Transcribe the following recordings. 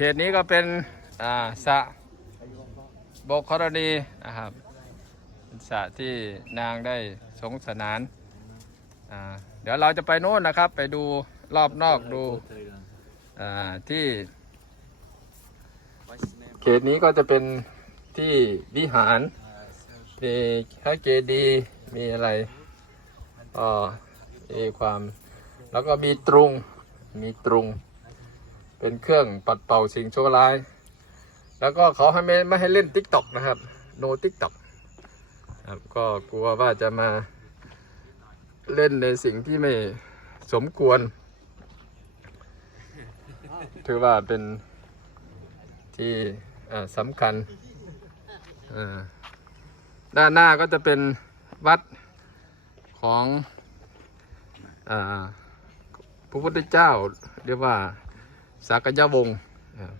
เขตนี้ก็เป็นอ่าสระบกกรณีนะครับเป็นสระที่นางได้สงสนานอ่าเดี๋ยวเราจะไปโน่นนะครับ ไปดูรอบนอกดูอ่าที่ เขตนี้ก็จะเป็นที่วิหารมีพระเจดีย์มีอะไรก็มีความ แล้วก็มีตรุงมีตรุง เป็นเครื่องปัดเป่าสิ่งชั่วร้าย แล้วก็เขาให้ไม่ไม่ให้เล่นติ๊กต็อกนะครับ โนติ๊กต็อกครับก็กลัวว่าจะมาเล่นในสิ่งที่ไม่สมควร ถือว่าเป็นที่สำคัญ ด้านหน้าก็จะเป็นวัดของอพระพุทธเจ้าเรียกว่า สักยะวงศ์อ่า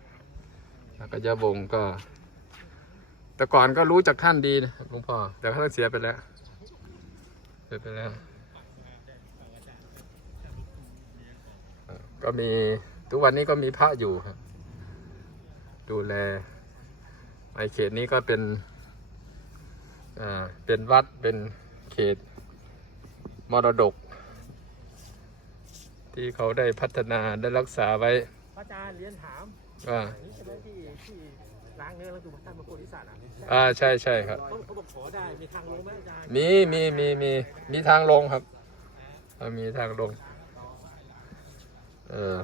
สักยะวงศ์ก็ แต่ก่อนก็รู้จักท่านดีนะหลวงพ่อแต่ท่านเสียไปแล้วเสียไปแล้ว ก็มีทุกวันนี้ก็มีพระอยู่ครับดูแลในเขตนี้ก็เป็นเป็นวัดเป็นเขตมรดก ที่เขาได้พัฒนาได้รักษาไว้ ระอาจารย์เรียนถามว่าอันนี้ใช่ไหมที่ที่ล้างเนื้อแล้วคือท่านพระโพธิสัตว์อะอ่าใช่ใช่ครับ เขาเขาบอกขอได้มีทางลงไหมอาจารย์มีมีมีมีมีทางลงครับอ่ามีทางลง เออ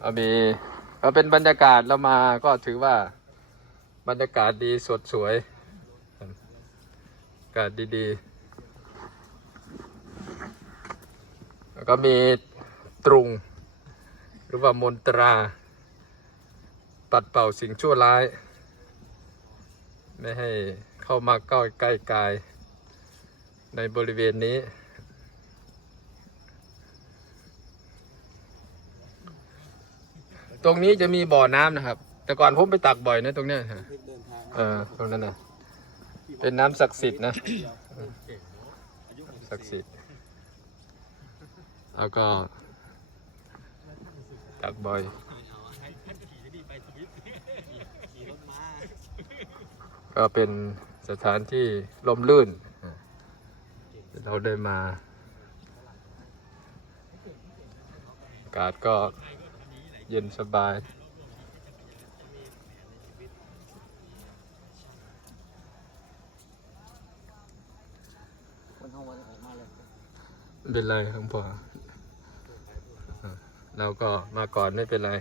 เอามีก็เป็นบรรยากาศเรามาก็ถือว่าบรรยากาศดีสดสวยครับอากาศดีๆ แล้วก็มีตรุง หรือว่ามนตรา ปัดเป่าสิ่งชั่วร้าย ไม่ให้เข้ามาใกล้ใกล้กายในบริเวณนี้ ตรงนี้จะมีบ่อน้ำนะครับ แต่ก่อนผมไปตักบ่อยนะตรงเนี้ยฮะเออตรงนั้นนะเป็นน้ำศักดิ์สิทธิ์นะศักดิ์สิทธิ์ แล้วก็ตักบ่อยก็เป็นสถานที่ลมลื่น เราได้มา อากาศก็เย็นสบายคนเข้ามาออกมาเลยไม่เป็นไรครับพ่ออะ เราก็มาก่อนไม่เป็นไร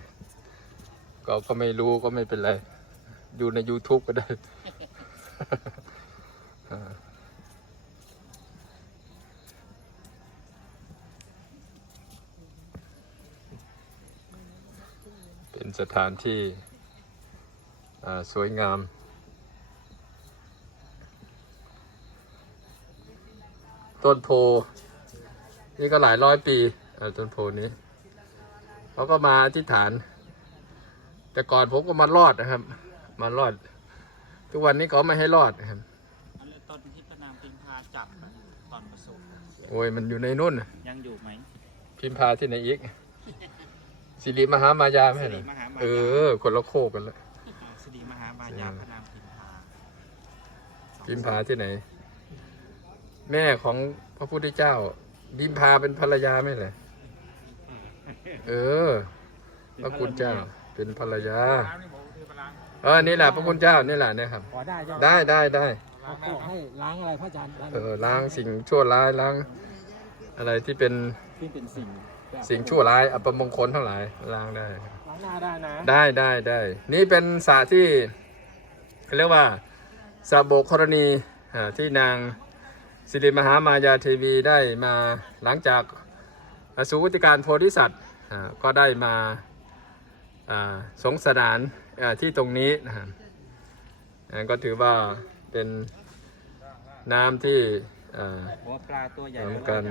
ก็ก็ไม่รู้ก็ไม่เป็นไร ดูใน YouTube ก็ได้ เป็นสถานที่สวยงามต้นโพนี่ก็หลายร้อยปีต้นโพนี้ เขาก็มาอธิษฐาน แต่ก่อนผมก็มารอดนะครับ มารอด ทุกวันนี้เขาไม่ให้รอดนะครับอันนี้ตอนที่พระนางพิมพาจับอะตอนประสบโอ้ยมันอยู่ในนุ่นน่ะยังอยู่ไหมพิมพาที่ไหนอีกสิริมหามายาไม่ใช่เหรอสิริมหามายาเออ คนละโคกกันแล้วอ่าสิริมหามายาพระนางพิมพาพิมพาที่ไหน แม่ของพระพุทธเจ้าพิมพาเป็นภรรยาไม่เหรอ เออ พระคุณเจ้า เป็นภรรยา เออ นี่แหละพระคุณเจ้า นี่แหละเนี่ยครับ ขอได้ใช่ไหมได้ได้ได้ เขาขอให้ล้างอะไรพระอาจารย์ล้างเออ ล้างสิ่งชั่วร้าย ล้าง อะไรที่เป็นที่เป็นสิ่งสิ่งชั่วร้าย อัปมงคลทั้งหลาย ล้างได้ ล้างหน้าได้นะได้ได้ได้ นี่เป็นสระที่เขาเรียกว่าสระโบกกรณีอ่าที่นางสิริมหามายาเทวีได้มาหลังจากอสุวิติการโพธิสัตว์อ่า ก็ได้มาอ่าสงสนานอ่าที่ตรงนี้นะครับอ่าก็ถือว่าเป็นน้ำที่อ่าหัวปลาตัวใหญ่เหมือนกัน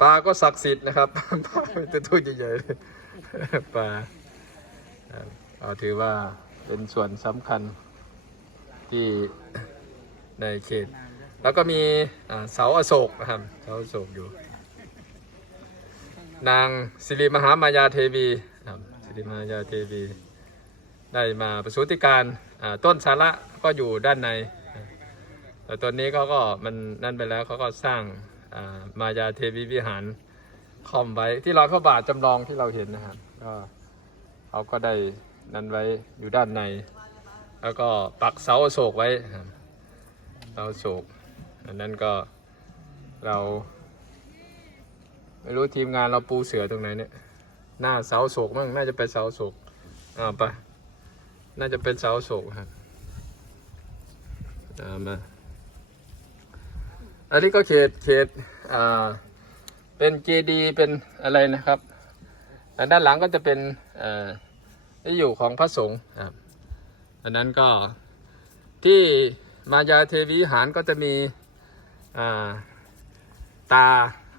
ปลาก็ศักดิ์สิทธิ์นะครับปลาเป็นตัวตัวใหญ่ๆเลยปลาครับเอาถือว่าเป็นส่วนสำคัญที่ในเขต แล้วก็มีอ่าเสาอโศกนะครับเสาอโศกอยู่ นางสิริมหามายาเทวีครับสิริมหายาเทวี ได้มาประสูติการต้นสาระก็อยู่ด้านใน แต่ตอนนี้เขาก็มันนั่นไปแล้วเขาก็สร้างมายาเทวีวิหารคอมไว้ที่รอยพระบาทจำลองที่เราเห็นนะครับก็เขาก็ได้นั้นไว้อยู่ด้านใน แล้วก็ปักเสาโศกไว้เสาโศกอันนั้นก็เรา ไม่รู้ทีมงานเราปูเสือตรงไหนเนี่ย หน้าเสาโศกมั้งน่าจะเป็นเสาโศกอ่าไปน่าจะเป็นเสาโศกครับตามมาอันนี้ก็เขตเขตอ่าเป็นเจดีเป็นอะไรนะครับอันด้านหลังก็จะเป็นอ่อที่อยู่ของพระสงฆ์ครับอันนั้นก็ที่มายาเทวีวิหารก็จะมีอ่าตา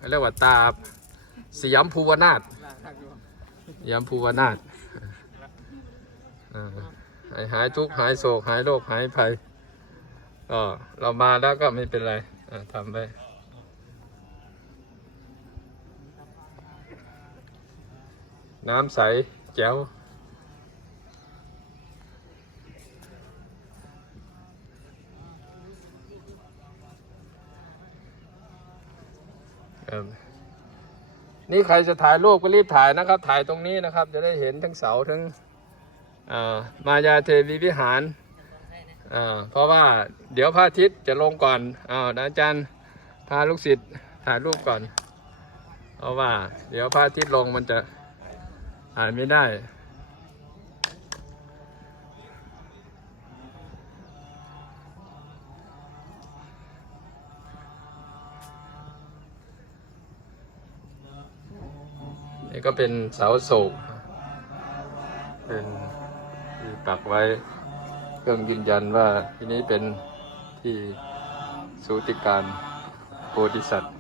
เรียกว่าตา สยามภูวนาถสยามภูวนาถอ่าให้หายทุกข์หายโศกหายโรคหายภัยก็เรามาแล้วก็ไม่เป็นไรอ่าทำไปน้ำใสแจ๋วครับ นี่ใครจะถ่ายรูปก็รีบถ่ายนะครับ ถ่ายตรงนี้นะครับ จะได้เห็นทั้งเสาทั้งมายาเทวีวิหารเพราะว่าเดี๋ยวพระอาทิตย์จะลงก่อนอ้าวอาจารย์พาลูกศิษย์ถ่ายรูปก่อน เพราะว่า เดี๋ยวพระอาทิตย์ลงมันจะถ่ายไม่ได้ นี่ก็เป็นเสาโศกเป็นที่ปักไว้เครื่องยืนยันว่าที่นี้เป็นที่สูติการโพธิสัตว์